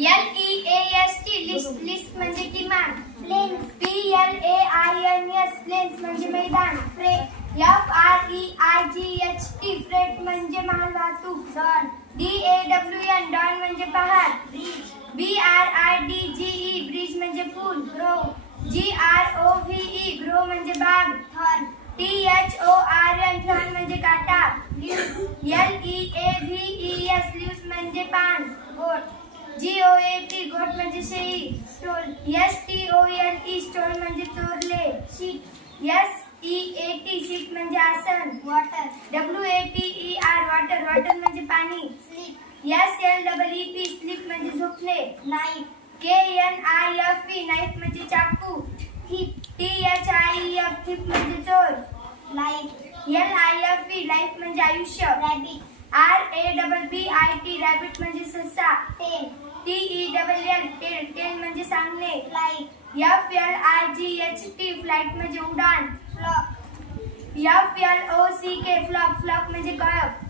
LEAST list म्हणजे किमान. PLAINS planes म्हणजे मैदान. FREIGHT फ्रेट म्हणजे मालवाहतूक. DAWN डॉन म्हणजे पहाड. BRIDGE ब्रिज म्हणजे पूल. GROVE ग्रो म्हणजे बाग. THORN थॉर्न म्हणजे काटा. LEAVES लीव्स म्हणजे पान, गोट. GOAT गोट म्हणजे शेळी. STOLE स्टोल म्हणजे चोरले, शीट. SEAT सीट म्हणजे आसन, वॉटर. WATER वॉटर म्हणजे पाणी, स्लीप. SLEEP स्लीप म्हणजे झोपणे, नाईट. KNIFE नाईफ म्हणजे चाकू, हिप. THIEF हिप म्हणजे चोर, लाईफ. LIFE लाईफ म्हणजे आयुष्य, रॅबिट. RABBIT रॅबिट म्हणजे ससा, टेल. TELL टेल म्हणजे सांगणे, फ्लाइट. FLIGHT फ्लाइट म्हणजे उडान, फ्लॉक. FLOCK फ्लॉक म्हणजे कळप.